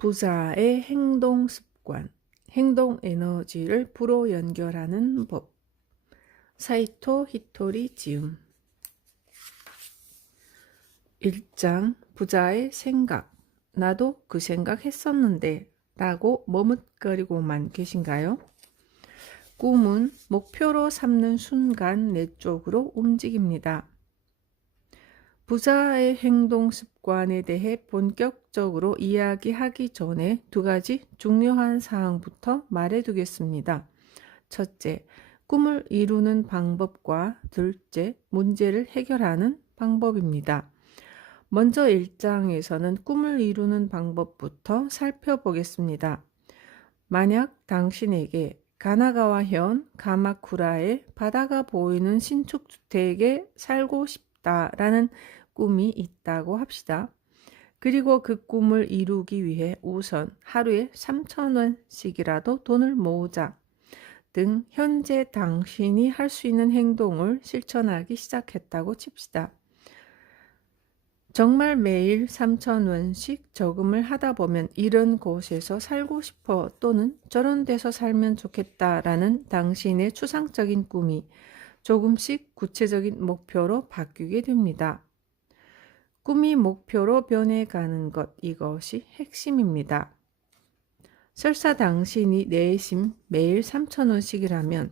부자의 행동 습관, 행동 에너지를 부로 연결하는 법. 사이토 히토리 지음. 1장 부자의 생각. 나도 그 생각 했었는데 라고 머뭇거리고만 계신가요? 꿈은 목표로 삼는 순간 내 쪽으로 움직입니다. 부자의 행동 습관에 대해 본격적으로 이야기하기 전에 두 가지 중요한 사항부터 말해두겠습니다. 첫째, 꿈을 이루는 방법과 둘째, 문제를 해결하는 방법입니다. 먼저 1장에서는 꿈을 이루는 방법부터 살펴보겠습니다. 만약 당신에게 가나가와현 가마쿠라의 바다가 보이는 신축주택에 살고 싶다라는 꿈이 있다고 합시다. 그리고 그 꿈을 이루기 위해 우선 하루에 3,000원씩이라도 돈을 모으자 등 현재 당신이 할 수 있는 행동을 실천하기 시작했다고 칩시다. 정말 매일 3,000원씩 저금을 하다 보면 이런 곳에서 살고 싶어 또는 저런 데서 살면 좋겠다라는 당신의 추상적인 꿈이 조금씩 구체적인 목표로 바뀌게 됩니다. 꿈이 목표로 변해가는 것, 이것이 핵심입니다. 설사 당신이 내심 매일 3,000원씩이라면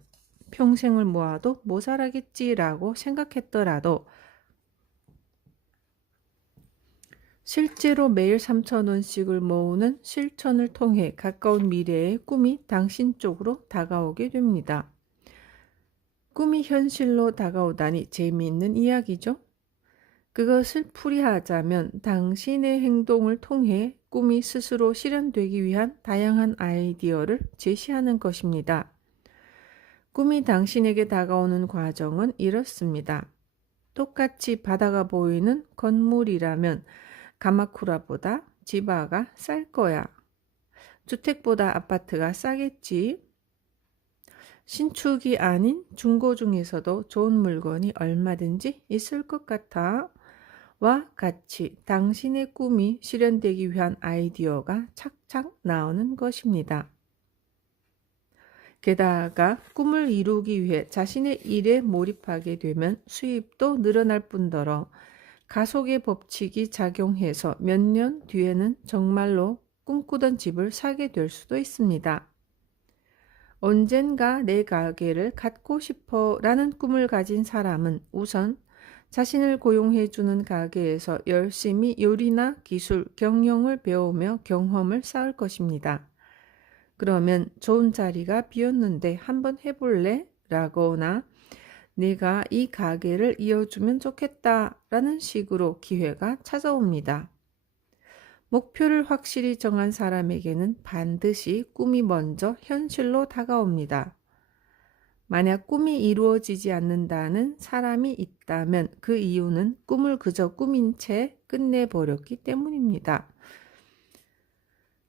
평생을 모아도 모자라겠지라고 생각했더라도 실제로 매일 3,000원씩을 모으는 실천을 통해 가까운 미래의 꿈이 당신 쪽으로 다가오게 됩니다. 꿈이 현실로 다가오다니 재미있는 이야기죠? 그것을 풀이하자면 당신의 행동을 통해 꿈이 스스로 실현되기 위한 다양한 아이디어를 제시하는 것입니다. 꿈이 당신에게 다가오는 과정은 이렇습니다. 똑같이 바다가 보이는 건물이라면 가마쿠라보다 지바가 쌀 거야. 주택보다 아파트가 싸겠지. 신축이 아닌 중고 중에서도 좋은 물건이 얼마든지 있을 것 같아. 와 같이 당신의 꿈이 실현되기 위한 아이디어가 착착 나오는 것입니다. 게다가 꿈을 이루기 위해 자신의 일에 몰입하게 되면 수입도 늘어날 뿐더러 가속의 법칙이 작용해서 몇 년 뒤에는 정말로 꿈꾸던 집을 사게 될 수도 있습니다. 언젠가 내 가게를 갖고 싶어 라는 꿈을 가진 사람은 우선 자신을 고용해주는 가게에서 열심히 요리나 기술, 경영을 배우며 경험을 쌓을 것입니다. 그러면 좋은 자리가 비었는데 한번 해볼래? 라거나 내가 이 가게를 이어주면 좋겠다 라는 식으로 기회가 찾아옵니다. 목표를 확실히 정한 사람에게는 반드시 꿈이 먼저 현실로 다가옵니다. 만약 꿈이 이루어지지 않는다는 사람이 있다면 그 이유는 꿈을 그저 꿈인 채 끝내버렸기 때문입니다.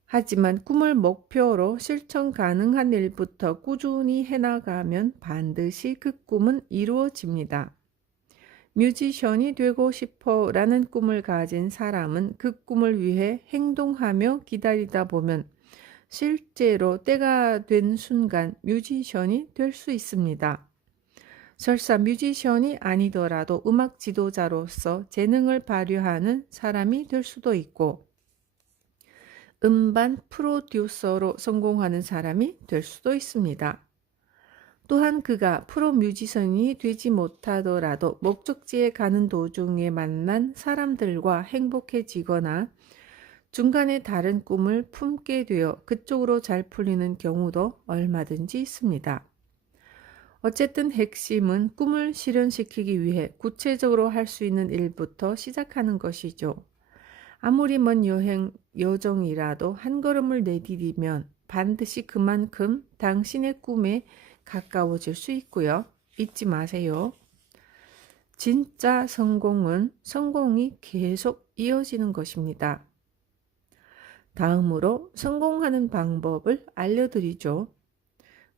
하지만 꿈을 목표로 실천 가능한 일부터 꾸준히 해나가면 반드시 그 꿈은 이루어집니다. 뮤지션이 되고 싶어 라는 꿈을 가진 사람은 그 꿈을 위해 행동하며 기다리다 보면 실제로 때가 된 순간 뮤지션이 될 수 있습니다. 설사 뮤지션이 아니더라도 음악 지도자로서 재능을 발휘하는 사람이 될 수도 있고 음반 프로듀서로 성공하는 사람이 될 수도 있습니다. 또한 그가 프로 뮤지션이 되지 못하더라도 목적지에 가는 도중에 만난 사람들과 행복해지거나 중간에 다른 꿈을 품게 되어 그쪽으로 잘 풀리는 경우도 얼마든지 있습니다. 어쨌든 핵심은 꿈을 실현시키기 위해 구체적으로 할 수 있는 일부터 시작하는 것이죠. 아무리 먼 여정이라도 한 걸음을 내디디면 반드시 그만큼 당신의 꿈에 가까워질 수 있고요. 잊지 마세요. 진짜 성공은 성공이 계속 이어지는 것입니다. 다음으로 성공하는 방법을 알려드리죠.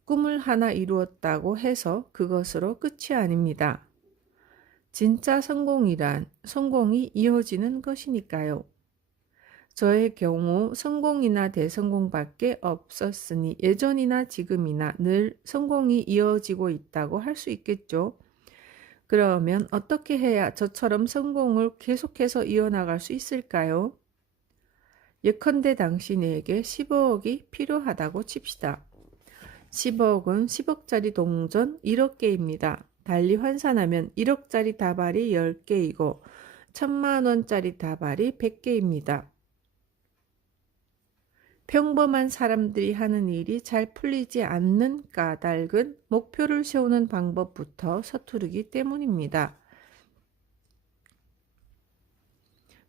꿈을 하나 이루었다고 해서 그것으로 끝이 아닙니다. 진짜 성공이란 성공이 이어지는 것이니까요. 저의 경우 성공이나 대성공밖에 없었으니 예전이나 지금이나 늘 성공이 이어지고 있다고 할 수 있겠죠. 그러면 어떻게 해야 저처럼 성공을 계속해서 이어나갈 수 있을까요? 예컨대 당신에게 10억이 필요하다고 칩시다. 10억은 10억짜리 동전 1억 개입니다. 달리 환산하면 1억짜리 다발이 10개이고 1000만원짜리 다발이 100개입니다. 평범한 사람들이 하는 일이 잘 풀리지 않는 까닭은 목표를 세우는 방법부터 서투르기 때문입니다.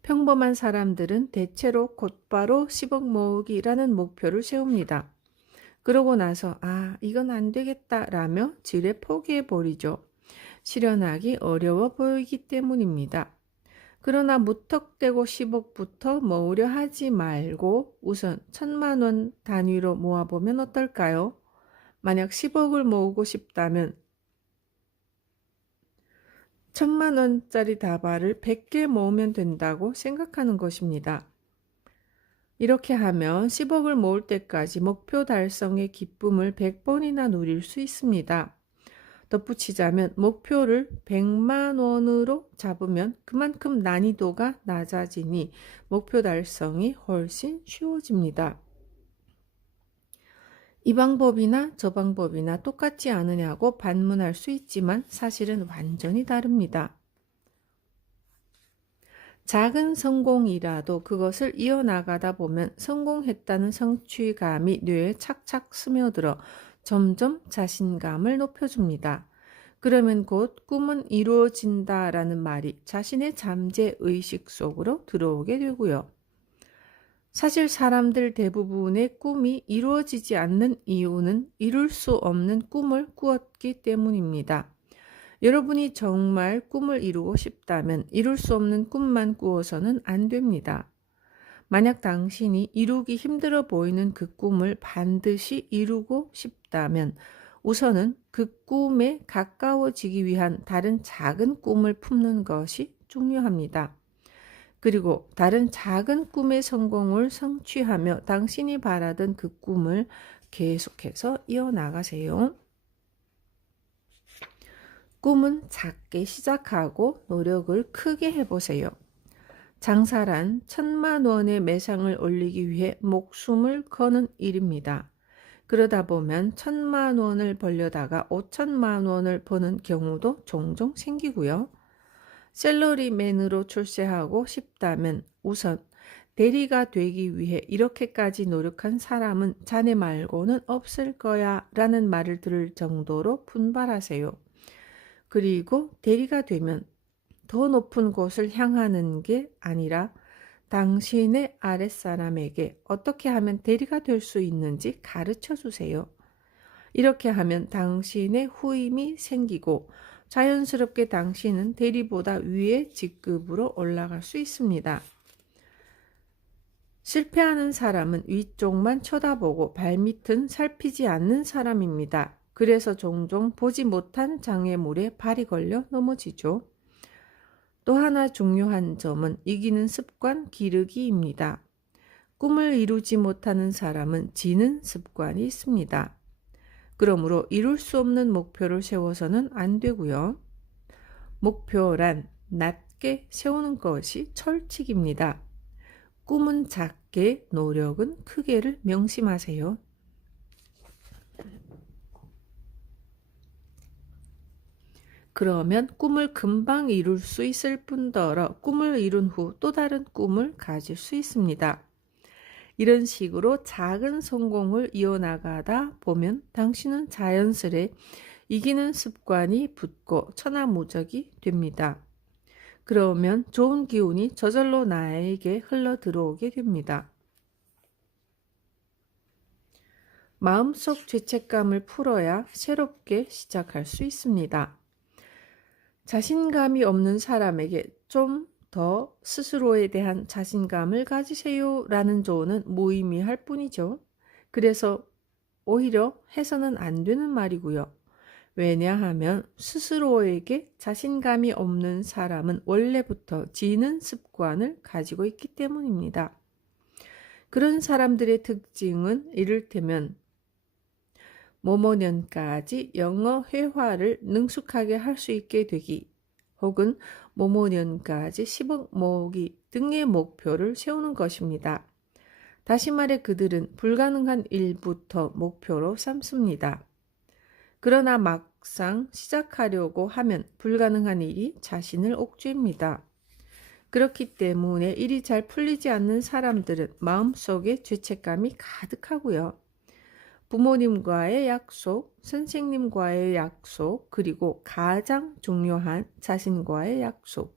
평범한 사람들은 대체로 곧바로 10억 모으기라는 목표를 세웁니다. 그러고 나서 이건 안 되겠다 라며 지레 포기해버리죠. 실현하기 어려워 보이기 때문입니다. 그러나 무턱대고 10억부터 모으려 하지 말고 우선 1000만원 단위로 모아보면 어떨까요? 만약 10억을 모으고 싶다면 1000만원짜리 다발을 100개 모으면 된다고 생각하는 것입니다. 이렇게 하면 10억을 모을 때까지 목표 달성의 기쁨을 100번이나 누릴 수 있습니다. 덧붙이자면 목표를 100만 원으로 잡으면 그만큼 난이도가 낮아지니 목표 달성이 훨씬 쉬워집니다. 이 방법이나 저 방법이나 똑같지 않으냐고 반문할 수 있지만 사실은 완전히 다릅니다. 작은 성공이라도 그것을 이어나가다 보면 성공했다는 성취감이 뇌에 착착 스며들어 점점 자신감을 높여줍니다. 그러면 곧 꿈은 이루어진다라는 말이 자신의 잠재의식 속으로 들어오게 되고요. 사실 사람들 대부분의 꿈이 이루어지지 않는 이유는 이룰 수 없는 꿈을 꾸었기 때문입니다. 여러분이 정말 꿈을 이루고 싶다면 이룰 수 없는 꿈만 꾸어서는 안 됩니다. 만약 당신이 이루기 힘들어 보이는 그 꿈을 반드시 이루고 싶다면 우선은 그 꿈에 가까워지기 위한 다른 작은 꿈을 품는 것이 중요합니다. 그리고 다른 작은 꿈의 성공을 성취하며 당신이 바라던 그 꿈을 계속해서 이어나가세요. 꿈은 작게 시작하고 노력을 크게 해보세요. 장사란 1000만 원의 매상을 올리기 위해 목숨을 거는 일입니다. 그러다 보면 1000만 원을 벌려다가 5천만 원을 버는 경우도 종종 생기고요. 샐러리맨으로 출세하고 싶다면 우선 대리가 되기 위해 이렇게까지 노력한 사람은 자네 말고는 없을 거야 라는 말을 들을 정도로 분발하세요. 그리고 대리가 되면 더 높은 곳을 향하는 게 아니라 당신의 아랫사람에게 어떻게 하면 대리가 될 수 있는지 가르쳐 주세요. 이렇게 하면 당신의 후임이 생기고 자연스럽게 당신은 대리보다 위의 직급으로 올라갈 수 있습니다. 실패하는 사람은 위쪽만 쳐다보고 발밑은 살피지 않는 사람입니다. 그래서 종종 보지 못한 장애물에 발이 걸려 넘어지죠. 또 하나 중요한 점은 이기는 습관 기르기입니다. 꿈을 이루지 못하는 사람은 지는 습관이 있습니다. 그러므로 이룰 수 없는 목표를 세워서는 안 되고요. 목표란 낮게 세우는 것이 철칙입니다. 꿈은 작게, 노력은 크게를 명심하세요. 그러면 꿈을 금방 이룰 수 있을 뿐더러 꿈을 이룬 후 또 다른 꿈을 가질 수 있습니다. 이런 식으로 작은 성공을 이어나가다 보면 당신은 자연스레 이기는 습관이 붙고 천하무적이 됩니다. 그러면 좋은 기운이 저절로 나에게 흘러 들어오게 됩니다. 마음속 죄책감을 풀어야 새롭게 시작할 수 있습니다. 자신감이 없는 사람에게 좀 더 스스로에 대한 자신감을 가지세요 라는 조언은 무의미할 뿐이죠. 그래서 오히려 해서는 안 되는 말이고요. 왜냐하면 스스로에게 자신감이 없는 사람은 원래부터 지는 습관을 가지고 있기 때문입니다. 그런 사람들의 특징은 이를테면 모모년까지 영어 회화를 능숙하게 할 수 있게 되기, 혹은 모모년까지 10억 모으기 등의 목표를 세우는 것입니다. 다시 말해 그들은 불가능한 일부터 목표로 삼습니다. 그러나 막상 시작하려고 하면 불가능한 일이 자신을 옥죄입니다. 그렇기 때문에 일이 잘 풀리지 않는 사람들은 마음속에 죄책감이 가득하고요. 부모님과의 약속, 선생님과의 약속, 그리고 가장 중요한 자신과의 약속.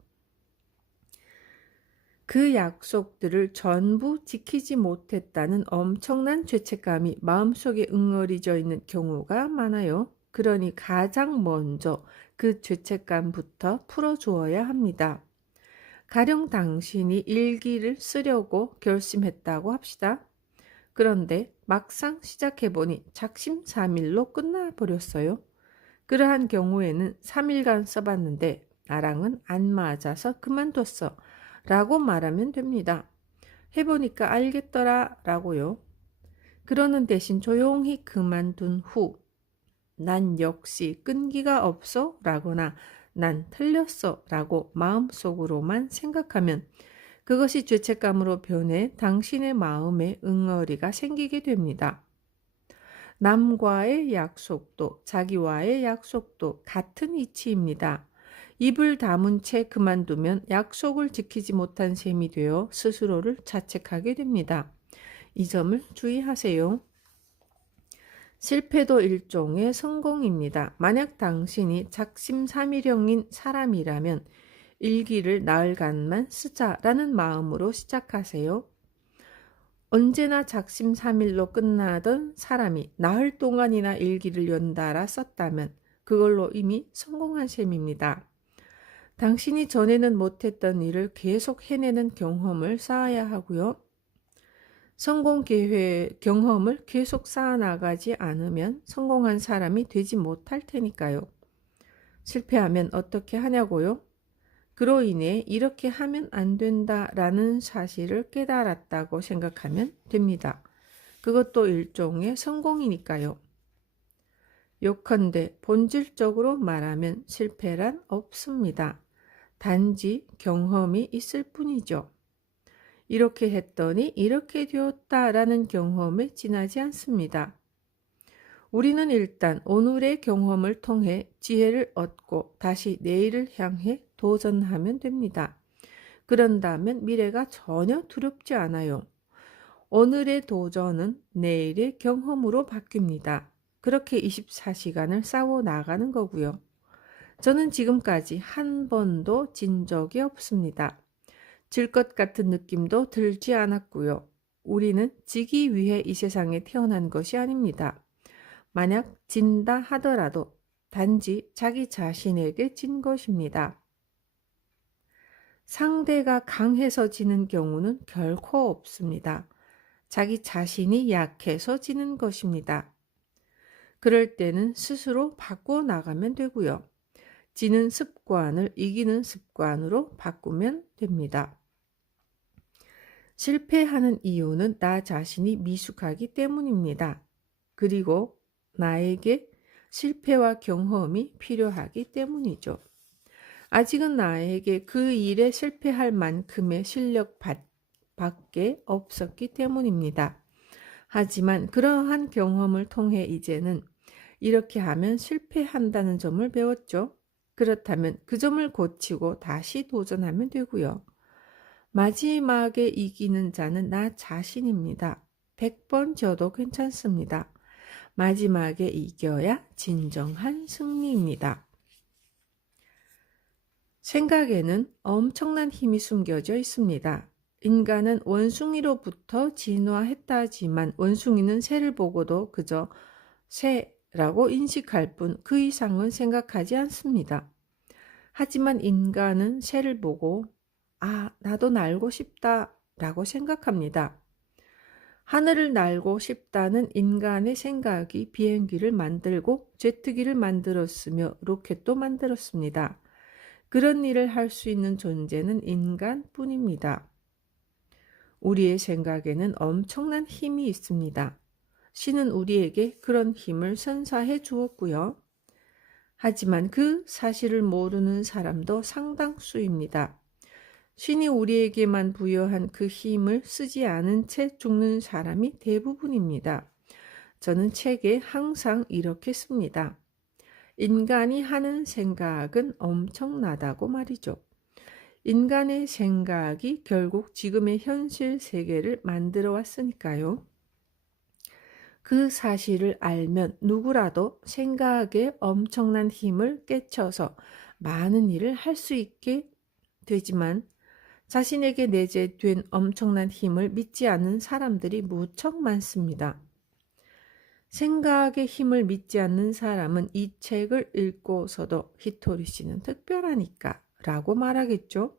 그 약속들을 전부 지키지 못했다는 엄청난 죄책감이 마음속에 응어리져 있는 경우가 많아요. 그러니 가장 먼저 그 죄책감부터 풀어주어야 합니다. 가령 당신이 일기를 쓰려고 결심했다고 합시다. 그런데 막상 시작해보니 작심삼일로 끝나버렸어요. 그러한 경우에는 3일간 써봤는데 나랑은 안 맞아서 그만뒀어 라고 말하면 됩니다. 해보니까 알겠더라 라고요. 그러는 대신 조용히 그만둔 후 난 역시 끈기가 없어 라거나 난 틀렸어 라고 마음속으로만 생각하면 그것이 죄책감으로 변해 당신의 마음에 응어리가 생기게 됩니다. 남과의 약속도 자기와의 약속도 같은 이치입니다. 입을 다문 채 그만두면 약속을 지키지 못한 셈이 되어 스스로를 자책하게 됩니다. 이 점을 주의하세요. 실패도 일종의 성공입니다. 만약 당신이 작심삼일형인 사람이라면 일기를 나흘간만 쓰자라는 마음으로 시작하세요. 언제나 작심삼일로 끝나던 사람이 나흘 동안이나 일기를 연달아 썼다면 그걸로 이미 성공한 셈입니다. 당신이 전에는 못했던 일을 계속 해내는 경험을 쌓아야 하고요. 성공 경험을 계속 쌓아나가지 않으면 성공한 사람이 되지 못할 테니까요. 실패하면 어떻게 하냐고요? 그로 인해 이렇게 하면 안 된다라는 사실을 깨달았다고 생각하면 됩니다. 그것도 일종의 성공이니까요. 요컨대 본질적으로 말하면 실패란 없습니다. 단지 경험이 있을 뿐이죠. 이렇게 했더니 이렇게 되었다라는 경험에 지나지 않습니다. 우리는 일단 오늘의 경험을 통해 지혜를 얻고 다시 내일을 향해 도전하면 됩니다. 그런다면 미래가 전혀 두렵지 않아요. 오늘의 도전은 내일의 경험으로 바뀝니다. 그렇게 24시간을 싸워 나가는 거고요. 저는 지금까지 한 번도 진 적이 없습니다. 질 것 같은 느낌도 들지 않았고요. 우리는 지기 위해 이 세상에 태어난 것이 아닙니다. 만약 진다 하더라도 단지 자기 자신에게 진 것입니다. 상대가 강해서 지는 경우는 결코 없습니다. 자기 자신이 약해서 지는 것입니다. 그럴 때는 스스로 바꿔 나가면 되고요. 지는 습관을 이기는 습관으로 바꾸면 됩니다. 실패하는 이유는 나 자신이 미숙하기 때문입니다. 그리고 나에게 실패와 경험이 필요하기 때문이죠. 아직은 나에게 그 일에 실패할 만큼의 실력밖에 없었기 때문입니다. 하지만 그러한 경험을 통해 이제는 이렇게 하면 실패한다는 점을 배웠죠. 그렇다면 그 점을 고치고 다시 도전하면 되고요. 마지막에 이기는 자는 나 자신입니다. 100번 져도 괜찮습니다. 마지막에 이겨야 진정한 승리입니다. 생각에는 엄청난 힘이 숨겨져 있습니다. 인간은 원숭이로부터 진화했다지만 원숭이는 새를 보고도 그저 새라고 인식할 뿐 그 이상은 생각하지 않습니다. 하지만 인간은 새를 보고 나도 날고 싶다 라고 생각합니다. 하늘을 날고 싶다는 인간의 생각이 비행기를 만들고 제트기를 만들었으며 로켓도 만들었습니다. 그런 일을 할 수 있는 존재는 인간뿐입니다. 우리의 생각에는 엄청난 힘이 있습니다. 신은 우리에게 그런 힘을 선사해 주었고요. 하지만 그 사실을 모르는 사람도 상당수입니다. 신이 우리에게만 부여한 그 힘을 쓰지 않은 채 죽는 사람이 대부분입니다. 저는 책에 항상 이렇게 씁니다. 인간이 하는 생각은 엄청나다고 말이죠. 인간의 생각이 결국 지금의 현실 세계를 만들어 왔으니까요. 그 사실을 알면 누구라도 생각에 엄청난 힘을 깨쳐서 많은 일을 할 수 있게 되지만 자신에게 내재된 엄청난 힘을 믿지 않는 사람들이 무척 많습니다. 생각의 힘을 믿지 않는 사람은 이 책을 읽고서도 히토리 씨는 특별하니까 라고 말하겠죠.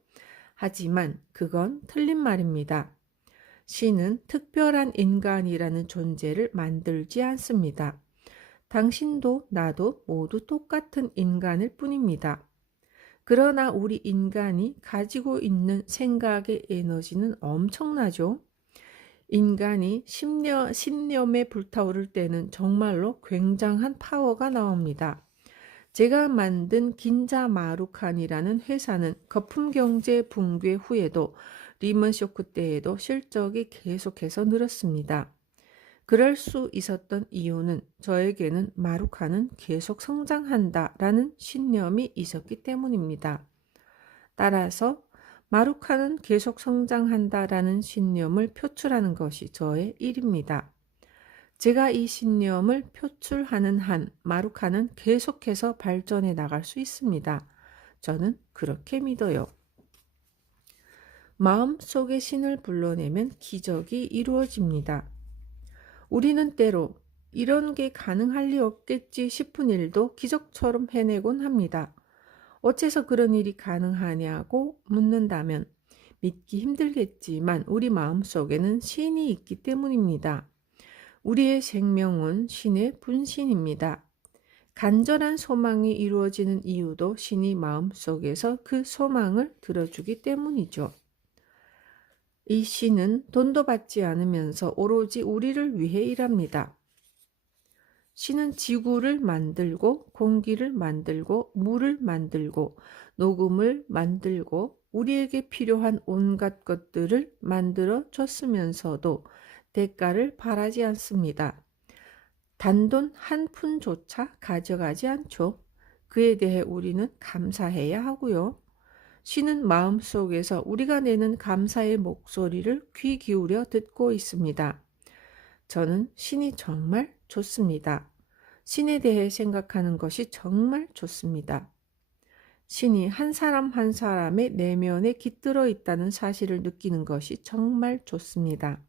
하지만 그건 틀린 말입니다. 신은 특별한 인간이라는 존재를 만들지 않습니다. 당신도 나도 모두 똑같은 인간일 뿐입니다. 그러나 우리 인간이 가지고 있는 생각의 에너지는 엄청나죠. 인간이 신념에 불타오를 때는 정말로 굉장한 파워가 나옵니다. 제가 만든 긴자 마루칸이라는 회사는 거품 경제 붕괴 후에도 리먼 쇼크 때에도 실적이 계속해서 늘었습니다. 그럴 수 있었던 이유는 저에게는 마루칸은 계속 성장한다라는 신념이 있었기 때문입니다. 따라서 마루칸은 계속 성장한다라는 신념을 표출하는 것이 저의 일입니다. 제가 이 신념을 표출하는 한 마루칸은 계속해서 발전해 나갈 수 있습니다. 저는 그렇게 믿어요. 마음속의 신을 불러내면 기적이 이루어집니다. 우리는 때로 이런 게 가능할 리 없겠지 싶은 일도 기적처럼 해내곤 합니다. 어째서 그런 일이 가능하냐고 묻는다면 믿기 힘들겠지만 우리 마음속에는 신이 있기 때문입니다. 우리의 생명은 신의 분신입니다. 간절한 소망이 이루어지는 이유도 신이 마음속에서 그 소망을 들어주기 때문이죠. 이 신은 돈도 받지 않으면서 오로지 우리를 위해 일합니다. 신은 지구를 만들고 공기를 만들고 물을 만들고 녹음을 만들고 우리에게 필요한 온갖 것들을 만들어 줬으면서도 대가를 바라지 않습니다. 단돈 한 푼조차 가져가지 않죠. 그에 대해 우리는 감사해야 하고요. 신은 마음속에서 우리가 내는 감사의 목소리를 귀 기울여 듣고 있습니다. 저는 신이 정말 좋습니다. 신에 대해 생각하는 것이 정말 좋습니다. 신이 한 사람 한 사람의 내면에 깃들어 있다는 사실을 느끼는 것이 정말 좋습니다.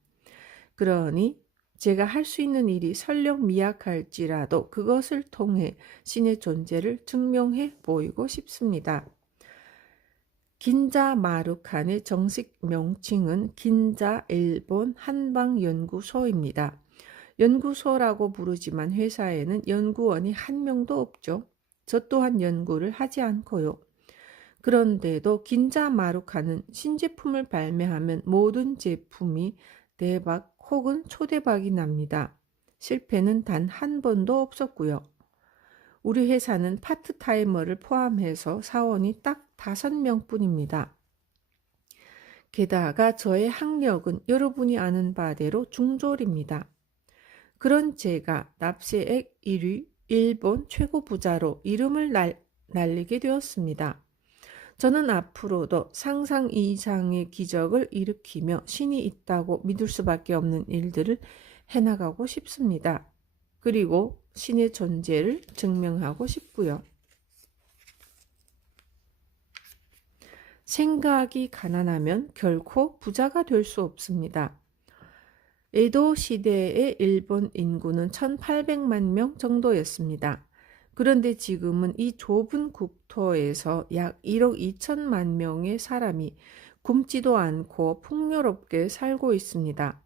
그러니 제가 할 수 있는 일이 설령 미약할지라도 그것을 통해 신의 존재를 증명해 보이고 싶습니다. 긴자 마루칸의 정식 명칭은 긴자 일본 한방연구소입니다. 연구소라고 부르지만 회사에는 연구원이 한 명도 없죠. 저 또한 연구를 하지 않고요. 그런데도 긴자 마루칸은 신제품을 발매하면 모든 제품이 대박 혹은 초대박이 납니다. 실패는 단 한 번도 없었고요. 우리 회사는 파트타이머를 포함해서 사원이 딱 5명 뿐입니다. 게다가 저의 학력은 여러분이 아는 바대로 중졸입니다. 그런 제가 납세액 1위 일본 최고 부자로 이름을 날리게 되었습니다. 저는 앞으로도 상상 이상의 기적을 일으키며 신이 있다고 믿을 수밖에 없는 일들을 해나가고 싶습니다. 그리고 신의 존재를 증명하고 싶고요. 생각이 가난하면 결코 부자가 될 수 없습니다. 에도 시대의 일본 인구는 1800만 명 정도였습니다. 그런데 지금은 이 좁은 국토에서 약 1억 2천만 명의 사람이 굶지도 않고 풍요롭게 살고 있습니다.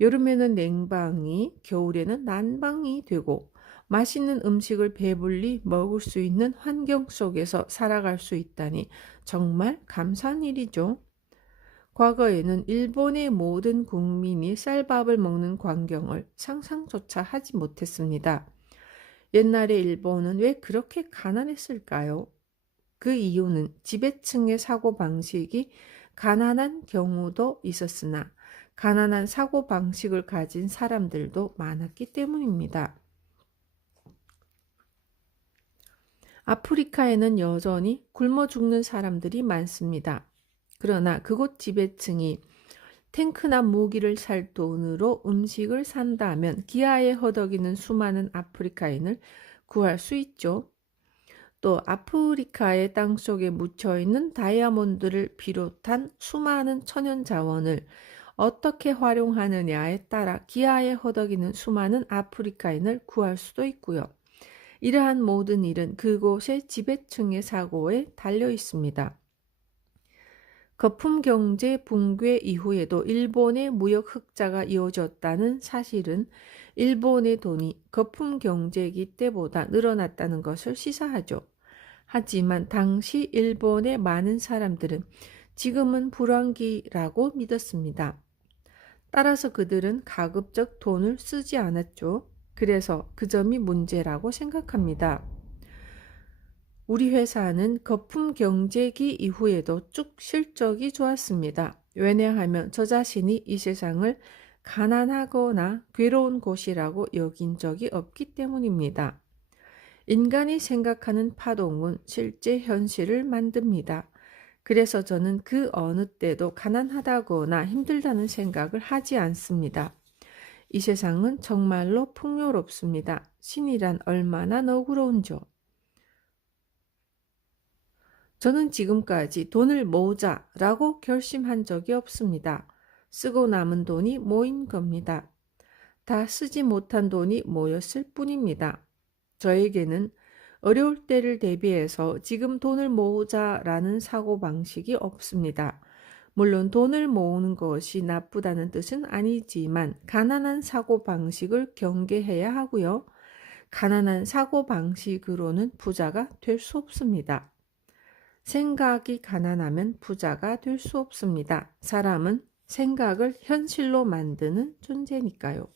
여름에는 냉방이, 겨울에는 난방이 되고 맛있는 음식을 배불리 먹을 수 있는 환경 속에서 살아갈 수 있다니 정말 감사한 일이죠. 과거에는 일본의 모든 국민이 쌀밥을 먹는 광경을 상상조차 하지 못했습니다. 옛날에 일본은 왜 그렇게 가난했을까요? 그 이유는 지배층의 사고방식이 가난한 경우도 있었으나 가난한 사고방식을 가진 사람들도 많았기 때문입니다. 아프리카에는 여전히 굶어 죽는 사람들이 많습니다. 그러나 그곳 지배층이 탱크나 무기를 살 돈으로 음식을 산다면 기아에 허덕이는 수많은 아프리카인을 구할 수 있죠. 또 아프리카의 땅속에 묻혀있는 다이아몬드를 비롯한 수많은 천연 자원을 어떻게 활용하느냐에 따라 기아에 허덕이는 수많은 아프리카인을 구할 수도 있고요. 이러한 모든 일은 그곳의 지배층의 사고에 달려 있습니다. 거품 경제 붕괴 이후에도 일본의 무역 흑자가 이어졌다는 사실은 일본의 돈이 거품 경제기 때보다 늘어났다는 것을 시사하죠. 하지만 당시 일본의 많은 사람들은 지금은 불황기라고 믿었습니다. 따라서 그들은 가급적 돈을 쓰지 않았죠. 그래서 그 점이 문제라고 생각합니다. 우리 회사는 거품 경제기 이후에도 쭉 실적이 좋았습니다. 왜냐하면 저 자신이 이 세상을 가난하거나 괴로운 곳이라고 여긴 적이 없기 때문입니다. 인간이 생각하는 파동은 실제 현실을 만듭니다. 그래서 저는 그 어느 때도 가난하다거나 힘들다는 생각을 하지 않습니다. 이 세상은 정말로 풍요롭습니다. 신이란 얼마나 너그러운죠. 저는 지금까지 돈을 모으자라고 결심한 적이 없습니다. 쓰고 남은 돈이 모인 겁니다. 다 쓰지 못한 돈이 모였을 뿐입니다. 저에게는 어려울 때를 대비해서 지금 돈을 모으자라는 사고방식이 없습니다. 물론 돈을 모으는 것이 나쁘다는 뜻은 아니지만 가난한 사고방식을 경계해야 하고요. 가난한 사고방식으로는 부자가 될 수 없습니다. 생각이 가난하면 부자가 될 수 없습니다. 사람은 생각을 현실로 만드는 존재니까요.